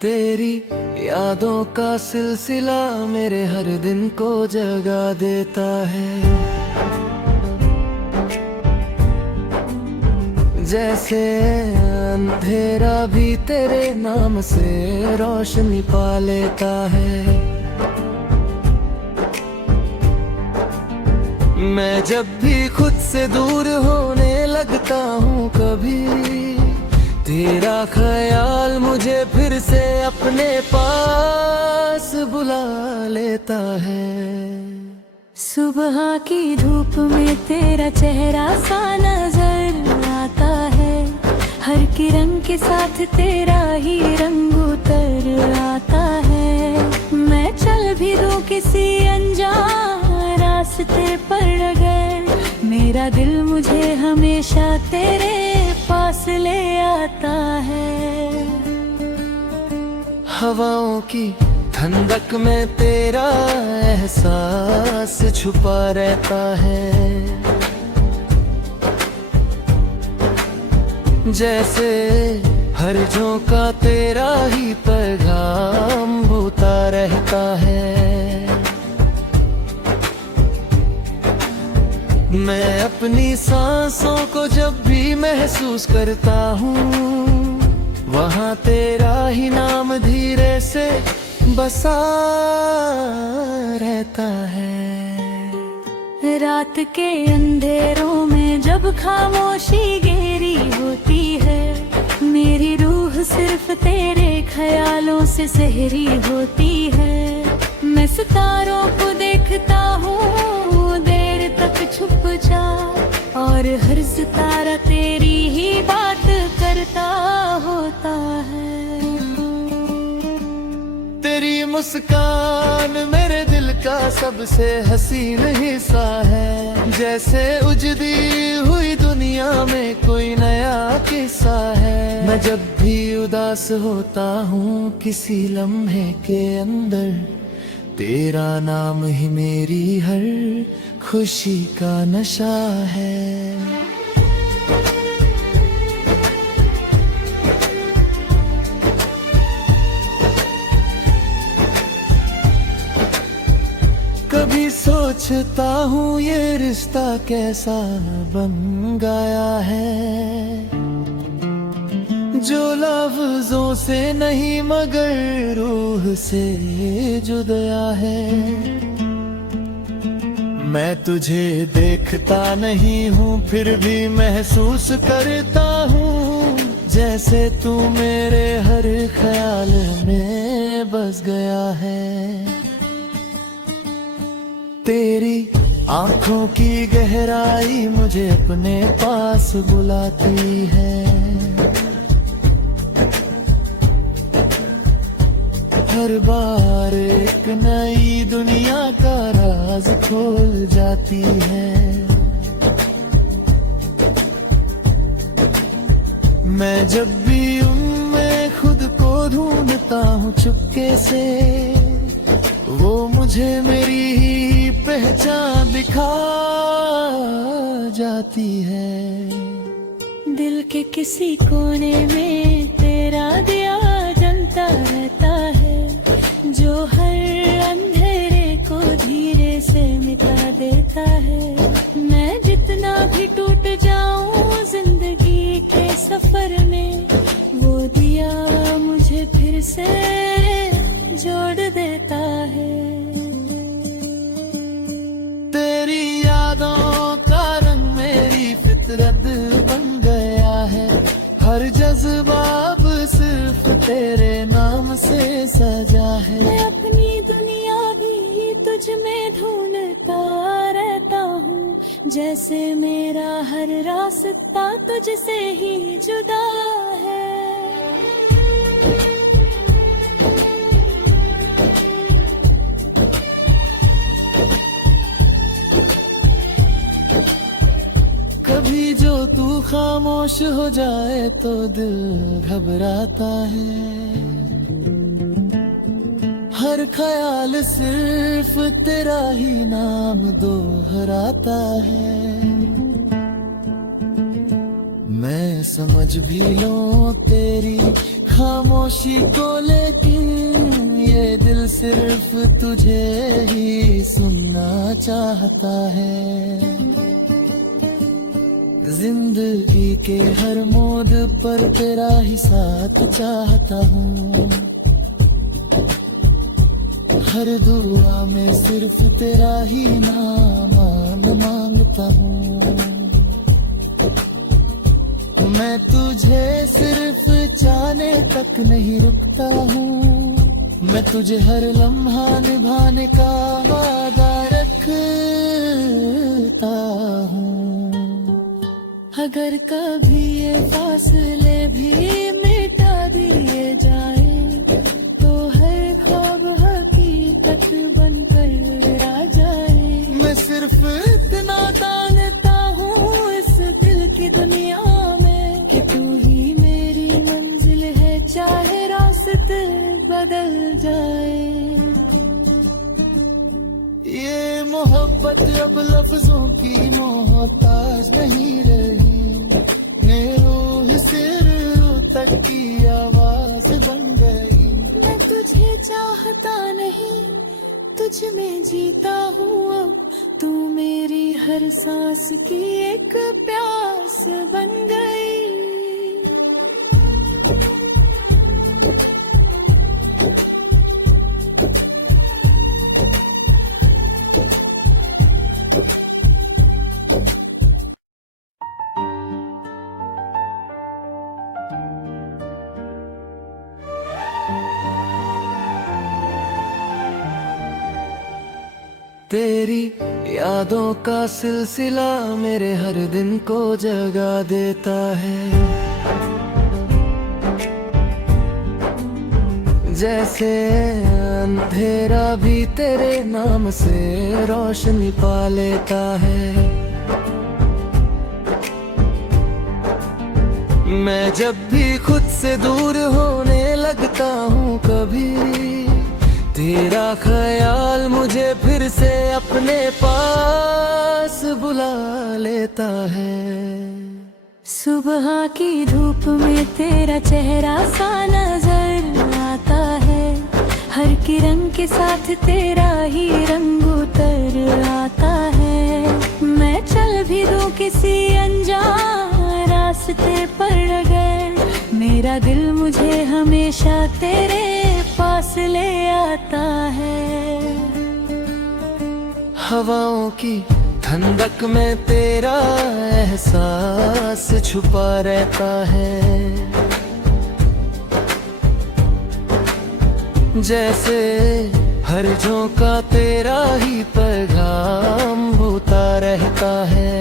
तेरी यादों का सिलसिला मेरे हर दिन को जगा देता है। जैसे अंधेरा भी तेरे नाम से रोशनी पा लेता है। मैं जब भी खुद से दूर होने लगता हूँ कभी, तेरा ख्याल मुझे फिर से अपने पास बुला लेता है। सुबह की धूप में तेरा चेहरा सा नजर आता है। हर किरण के साथ तेरा ही रंग उतर आता है। मैं चल भी दूं किसी अनजान रास्ते पर अगर, मेरा दिल मुझे हमेशा तेरे पास ले आता है। हवाओं की ठंडक में तेरा एहसास छुपा रहता है। जैसे हर झोंका तेरा ही पैगाम बोता रहता है। मैं अपनी सांसों को जब भी महसूस करता हूँ, वहाँ तेरा ही नाम धीरे से बसा रहता है। रात के अंधेरों में जब खामोशी गहरी होती है, मेरी रूह सिर्फ तेरे ख्यालों से सहरी होती है। मैं सितारों को देखता हूँ देर तक छुप जा, और हर सितारा तेरी ही बात करता होता है। तेरी मुस्कान मेरे दिल का सबसे हसीन हिस्सा है। जैसे उजड़ी हुई दुनिया में कोई नया किस्सा है। मैं जब भी उदास होता हूँ किसी लम्हे के अंदर, तेरा नाम ही मेरी हर खुशी का नशा है। कभी सोचता हूँ ये रिश्ता कैसा बन गया है, जो लफ्जों से नहीं मगर रूह से जुदा है। मैं तुझे देखता नहीं हूँ फिर भी महसूस करता हूँ, जैसे तू मेरे हर ख्याल में बस गया है। तेरी आंखों की गहराई मुझे अपने पास बुलाती है। हर बार एक नई दुनिया का राज खोल जाती है। मैं जब भी उनमें खुद को ढूंढता हूँ चुपके से, वो मुझे मेरी ही पहचान दिखा जाती है। दिल के किसी कोने में तेरा दिया जलता रहता है, जो हर अंधेरे को धीरे से मिटा देता है। मैं जितना भी टूट जाऊं जिंदगी के सफर में, वो दिया मुझे फिर से जोड़ देता है। तेरी यादों का रंग मेरी फितरत बन गया है। हर जज्बा अब सिर्फ तेरे नाम से सजा है। मैं अपनी दुनिया भी तुझ में ढूंढता रहता हूँ, जैसे मेरा हर रास्ता तुझसे ही जुदा है। कभी जो तू खामोश हो जाए तो दिल घबराता है। हर ख्याल सिर्फ तेरा ही नाम दोहराता है। मैं समझ भी लूं तेरी खामोशी को, लेकिन ये दिल सिर्फ तुझे ही सुनना चाहता है। जिंदगी के हर मोड़ पर तेरा ही साथ चाहता हूँ, हर दुआ में सिर्फ तेरा ही नाम मांगता हूँ। मैं तुझे सिर्फ जाने तक नहीं रुकता हूँ, मैं तुझे हर लम्हा निभाने का वादा रखता हूँ। अगर कभी ये फासले भी मिटा दिए जाए, तो हर ख्वाब हकीकत बनकर आ जाए। मैं सिर्फ इतना जानता हूँ इस दिल की दुनिया में, कि तू ही मेरी मंजिल है, चाहे रास्ते बदल जाए। ये मोहब्बत अब लफ्जों की मोहताज नहीं रही, मेरी रूह सिर तक की आवाज बन गई। मैं तुझे चाहता नहीं, तुझ में जीता हूँ अब, तू मेरी हर सांस की एक प्यास बन गई। तेरी यादों का सिलसिला मेरे हर दिन को जगा देता है, जैसे अंधेरा भी तेरे नाम से रोशनी पा लेता है। मैं जब भी खुद से दूर होने लगता हूँ, कभी तेरा ख्याल मुझे फिर से अपने पास बुला लेता है। सुबह की धूप में तेरा चेहरा सा नजर आता है, हर किरण के साथ तेरा ही रंग उतर आता है। मैं चल भी दूं किसी अनजान रास्ते पर, अगर मेरा दिल मुझे हमेशा तेरे पास ले आता है। हवाओं की ठंडक में तेरा एहसास छुपा रहता है, जैसे हर झोंका तेरा ही पैगाम होता रहता है।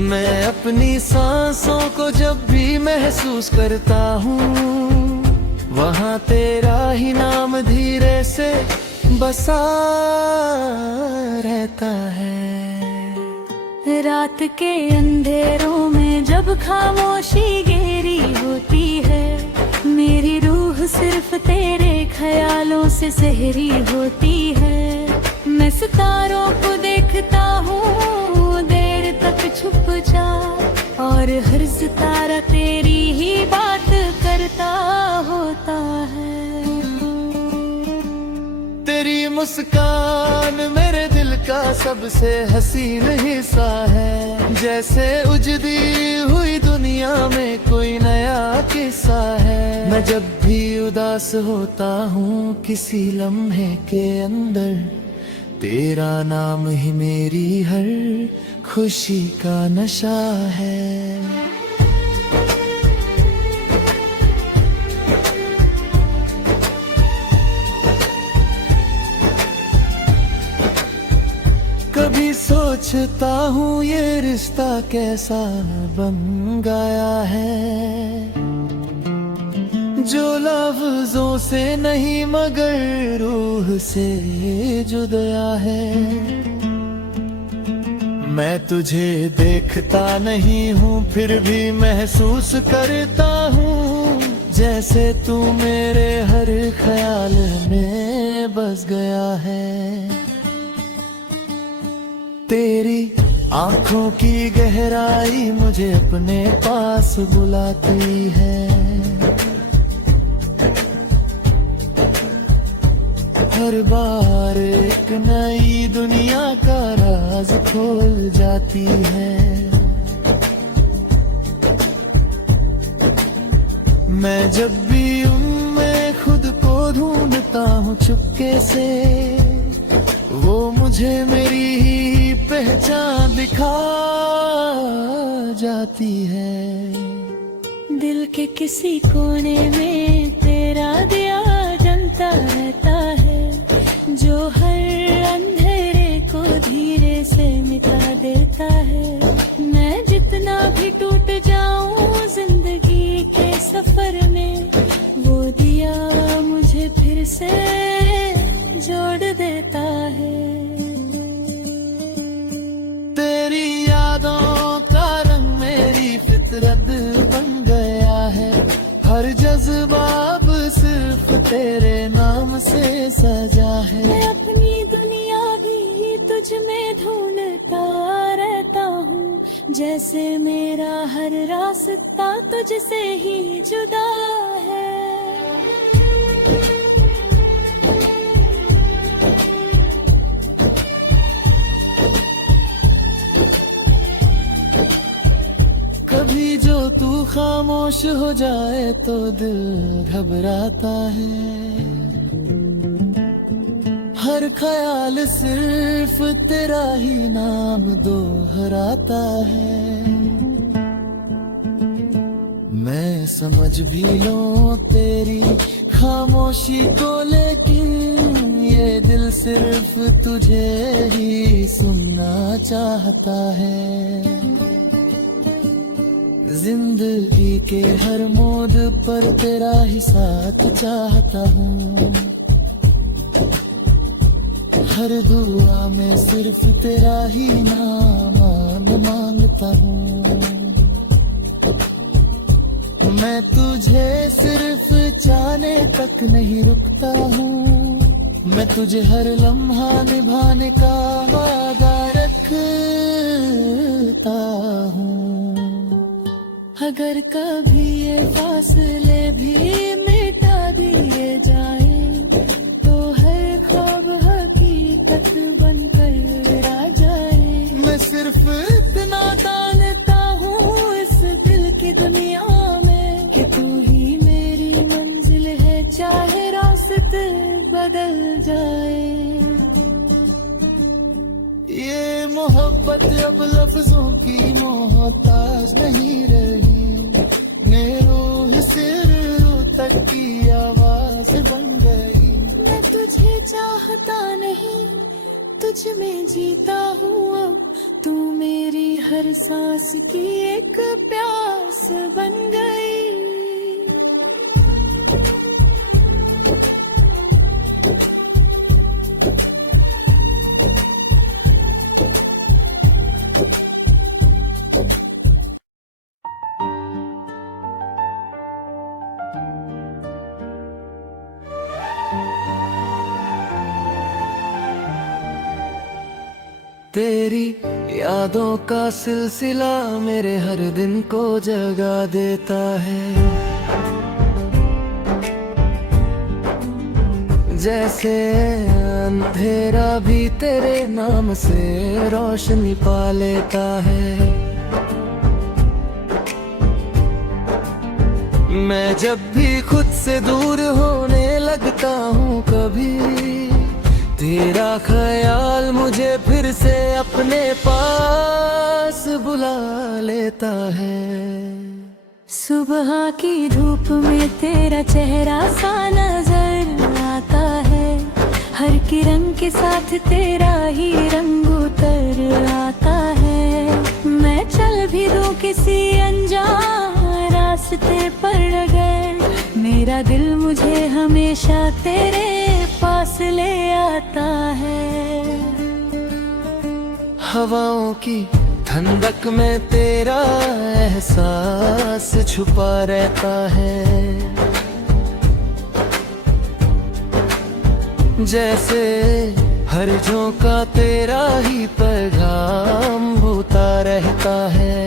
मैं अपनी सांसों को जब भी महसूस करता हूँ, वहाँ तेरा ही नाम धीरे से बसा रहता है। रात के अंधेरों में जब खामोशी गहरी होती है, मेरी रूह सिर्फ तेरे ख्यालों से सहरी होती है। मैं सितारों को देखता हूँ देर तक छुप जा, और हर सितारा तेरी ही बात करता होता है। तेरी मुस्कान मेरे दिल का सबसे हसीन हिस्सा है, जैसे उजड़ी हुई दुनिया में कोई नया किस्सा है। मैं जब भी उदास होता हूँ किसी लम्हे के अंदर, तेरा नाम ही मेरी हर खुशी का नशा है। कभी सोचता हूँ ये रिश्ता कैसा बन गया है, जो लफ्जों से नहीं मगर रूह से जुदा है। मैं तुझे देखता नहीं हूँ फिर भी महसूस करता हूँ, जैसे तू मेरे हर ख्याल में बस गया है। तेरी आंखों की गहराई मुझे अपने पास बुलाती है। हर बार एक नई दुनिया का राज खोल जाती है। मैं जब भी उनमें खुद को ढूंढता हूँ चुपके से, वो मुझे मेरी ही पहचान दिखा जाती है। दिल के किसी कोने में तेरा दिया जलता रहता है, जो हर अंधेरे को धीरे से मिटा देता है। मैं जितना भी टूट जाऊं जिंदगी के सफर में, वो दिया मुझे फिर से जोड़ देता है। तेरी यादों का रंग मेरी फितरत बन गया है। हर जज्बा अब सिर्फ तेरे नाम से सजा है। मैं अपनी दुनिया भी तुझ में ढूंढता रहता हूँ, जैसे मेरा हर रास्ता तुझसे ही जुदा है। कभी जो तू खामोश हो जाए तो दिल घबराता है। हर ख्याल सिर्फ तेरा ही नाम दोहराता है। मैं समझ भी लूं तेरी खामोशी को, लेकिन ये दिल सिर्फ तुझे ही सुनना चाहता है। जिंदगी के हर मोड़ पर तेरा ही साथ चाहता हूँ। हर दुआ में सिर्फ तेरा ही नाम मांगता हूँ। मैं तुझे सिर्फ चाहने तक नहीं रुकता हूँ, मैं तुझे हर लम्हा निभाने का वादा रखता हूँ। अगर कभी ये फासले भी मिटा दिए जाए, तो हर ख्वाब हकीकत बनकर आ जाए। मैं सिर्फ इतना जानता हूँ इस दिल की दुनिया में, कि तू ही मेरी मंजिल है, चाहे रास्ते बदल जाए। ये मोहब्बत अब लफ्जों की मोहताज नहीं रही। रूह से रूह तक की आवाज बन गई। मैं तुझे चाहता नहीं, तुझ में जीता हूँ अब। तू मेरी हर सांस की एक प्यास बन गई। तेरी यादों का सिलसिला मेरे हर दिन को जगा देता है। जैसे अंधेरा भी तेरे नाम से रोशनी पा लेता है। मैं जब भी खुद से दूर होने लगता हूँ, कभी तेरा ख्याल मुझे फिर से अपने पास बुला लेता है। सुबह की धूप में तेरा चेहरा सा नजर आता है। हर किरण के साथ तेरा ही रंग उतर आता है। मैं चल भी दूं किसी अनजान रास्ते पर, अगर मेरा दिल मुझे हमेशा तेरे पास ले आता है। हवाओं की ठंडक में तेरा एहसास छुपा रहता है। जैसे हर झोंका तेरा ही पैगाम वो रहता है।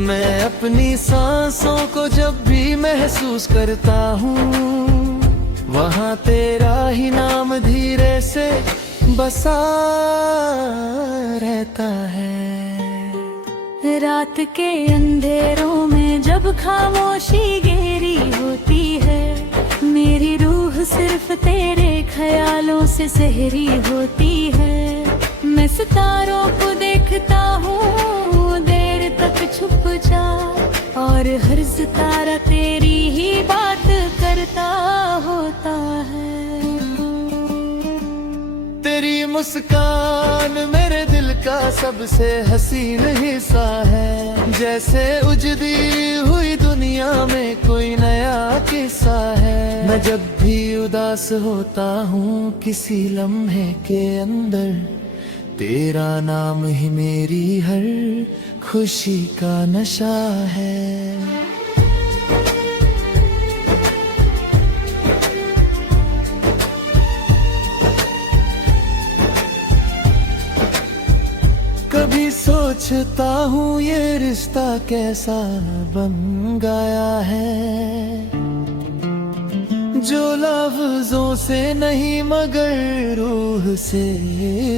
मैं अपनी सांसों को जब भी महसूस करता हूँ, वहाँ तेरा ही नाम धीरे से बसा रहता है। रात के अंधेरों में जब खामोशी गहरी होती है, मेरी रूह सिर्फ तेरे ख्यालों से सहरी होती है। मैं सितारों को देखता हूँ देर तक छुप जा, और हर सितारा तेरी ही बात करता होता है। तेरी मुस्कान मेरे दिल का सबसे हसीन हिस्सा है। जैसे उजड़ी हुई दुनिया में कोई नया किस्सा है। मैं जब भी उदास होता हूँ किसी लम्हे के अंदर, तेरा नाम ही मेरी हर खुशी का नशा है। कभी सोचता हूँ ये रिश्ता कैसा बन गया है, जो लफ्जों से नहीं मगर रूह से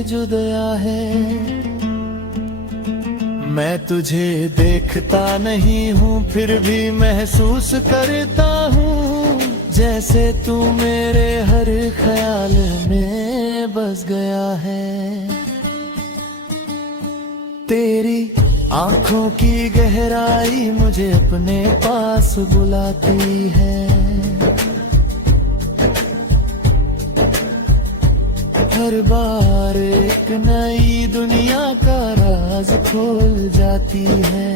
जुदा है। मैं तुझे देखता नहीं हूँ फिर भी महसूस करता हूँ, जैसे तू मेरे हर ख्याल में बस गया है। तेरी आंखों की गहराई मुझे अपने पास बुलाती है। हर बार एक नई दुनिया का राज खोल जाती है।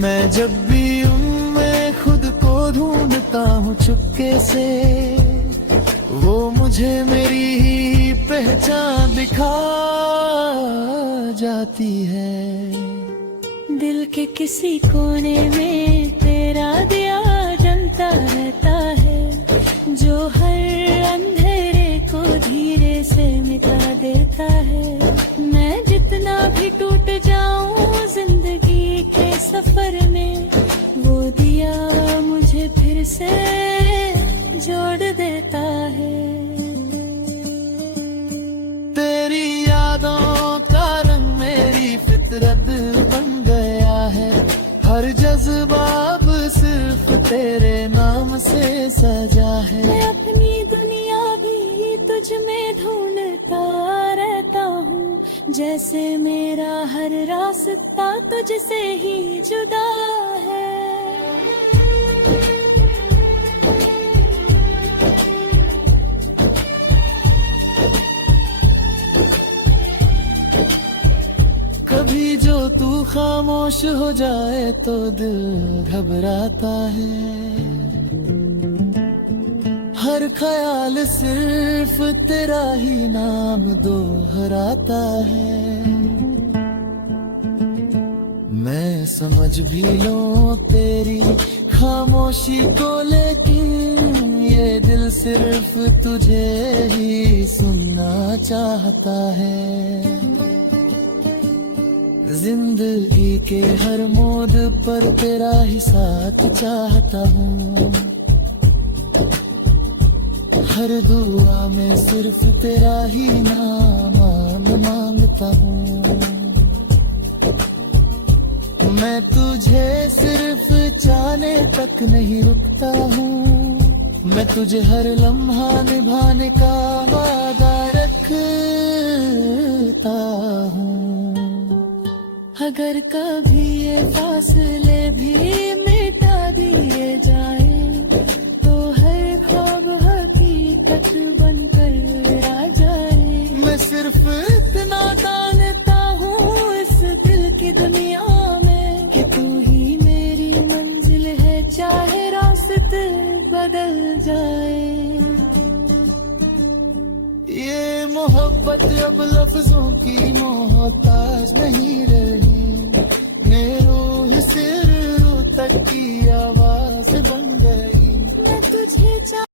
मैं जब भी उनमें खुद को ढूंढता हूँ चुपके से, वो मुझे मेरी ही पहचान दिखा जाती है। दिल के किसी कोने में तेरा दिया जलता रहता है, जो हर अंधेरे को धीरे से मिटा देता है। मैं जितना भी टूट जाऊं जिंदगी के सफर में, वो दिया मुझे फिर से जोड़ देता है। तेरी यादों का रंग मेरी फितरत बन गया है। हर जज्बा अब सिर्फ तेरे नाम से सजा है। मैं अपनी दुनिया भी तुझ में ढूंढता रहता हूँ, जैसे मेरा हर रास्ता तुझसे ही जुदा है। कभी जो तू खामोश हो जाए तो दिल घबराता है। हर ख्याल सिर्फ तेरा ही नाम दोहराता है। मैं समझ भी लूं तेरी खामोशी को, लेकिन ये दिल सिर्फ तुझे ही सुनना चाहता है। जिंदगी के हर मोड़ पर तेरा ही साथ चाहता हूँ। हर दुआ में सिर्फ तेरा ही नाम मांगता हूँ। मैं तुझे सिर्फ चाहने तक नहीं रुकता हूँ, मैं तुझे हर लम्हा निभाने का वादा रखता हूँ। अगर कभी ये फासले भी मिटा दिए जाए, तो हर ख्वाब हकीकत बनकर आ जाए। मैं सिर्फ इतना जानता हूँ इस दिल की दुनिया में, कि तू ही मेरी मंजिल है, चाहे रास्ते बदल जाए। ये मोहब्बत अब लफ्जों की मोहताज नहीं रही, मेरे सिर तक की आवाज बन गई। मैं तुझे